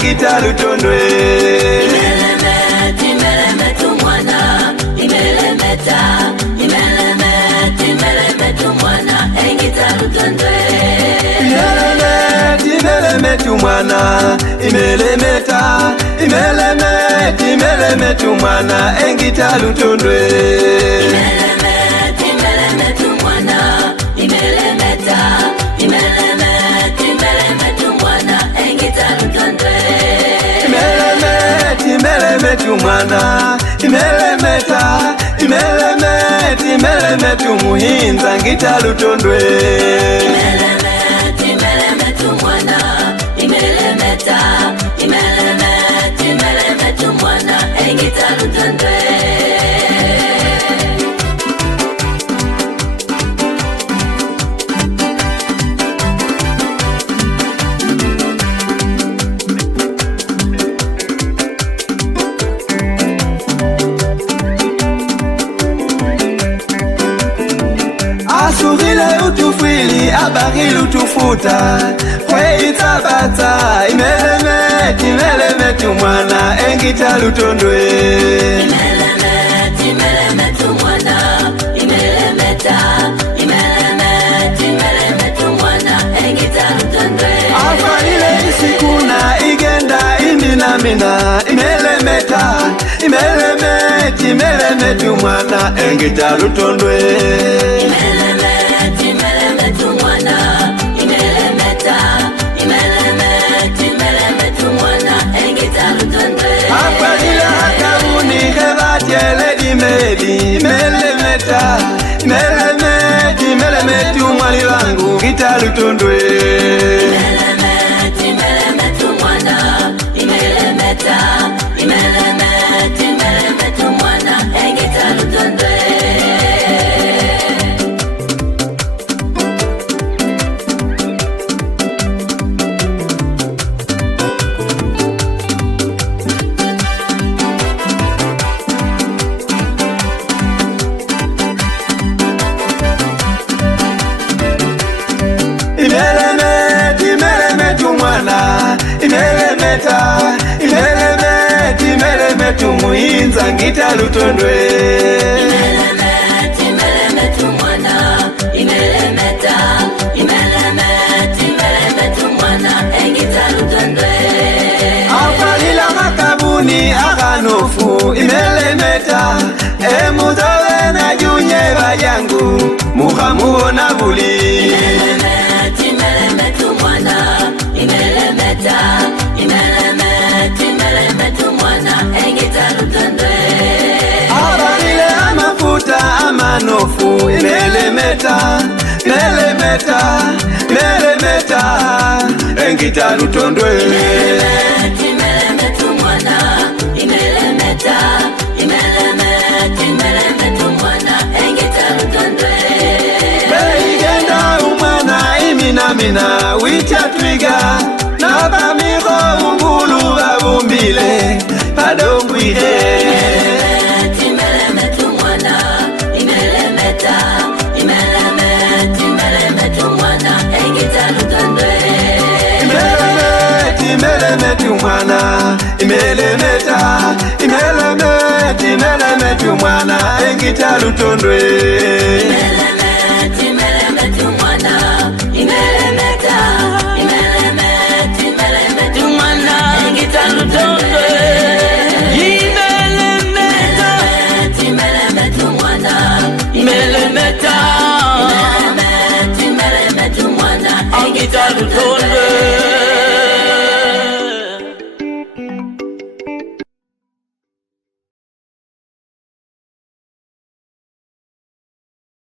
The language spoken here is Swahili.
ngita lutondwe. Imelemeta, imelemeta mwana, imelemeta, imelemeta, imelemeta mwana, ngita lutondwe. Imelemeta, imelemeta mwana, imelemeta, imelemeta, imelemeta mwana, ngita lutondwe. Imelemeta, imelemeta mwana, imelemeta, imelemeta, imelemeta mwana, ngita lutondwe. Imelemeta, imelemeta mwana, imelemeta, imelemeta, imelemeta muhinza ngita lutondwe. Imelemeta, imelemeta mwana, imelemeta, imelemeta, imelemeta mwana, ngita lutondwe. Asurile utufwili abagile utufuta kwe itabata. Imelemeta, imelemeta mwana ngita lutondwe. Imelemeta, imelemeta mwana, imelemeta, imelemeta, imelemeta mwana, ngita lutondwe. Afanile isikuna igenda iminamina. Imelemeta, imelemeta, imelemeta mwana ngita lutondwe. Imelemeta, imelemeta mwana, imelemeta, imelemeta, imelemeta mwana, ngita lutondwe. Afanile hakabuni hebatele dimedi. Imelemeta, imelemeta, imelemeta mwali wangu ngita lutondwe. Imelemeta, imelemeta mwana, imelemeta, imelemeta, imelemeta mwana, ngita lutondwe. Imelemeta, imelemeta mwana, imelemeta, imelemeta, imelemeta muhinza ngita lutondwe. Imelemeta, imelemeta mwana, imelemeta, imelemeta, imelemeta mwana, ngita lutondwe. Afalila makabuni akanofu. Imelemeta, emuzowe na junye bayangu muhamuona buli. Imelemeta, imelemeta mwana, imelemeta, imelemeta, imelemeta mwana, ngita lutondwe. Abalile amafuta amanofu. Imelemeta, imelemeta, imelemeta ngita lutondwe. Imelemeta, imelemeta mwana, imelemeta, imelemeta, imelemeta mwana, ngita lutondwe. Beigenda umwana iminamina wicha twiga nabamiho ungulu babumbile badongwile. Imelemeta, imelemeta mwana, imelemeta, imelemeta, imelemeta mwana, ngita lutondwe. Imelemeta, imelemeta mwana, imelemeta, imelemeta, imelemeta mwana ngita lutondwe.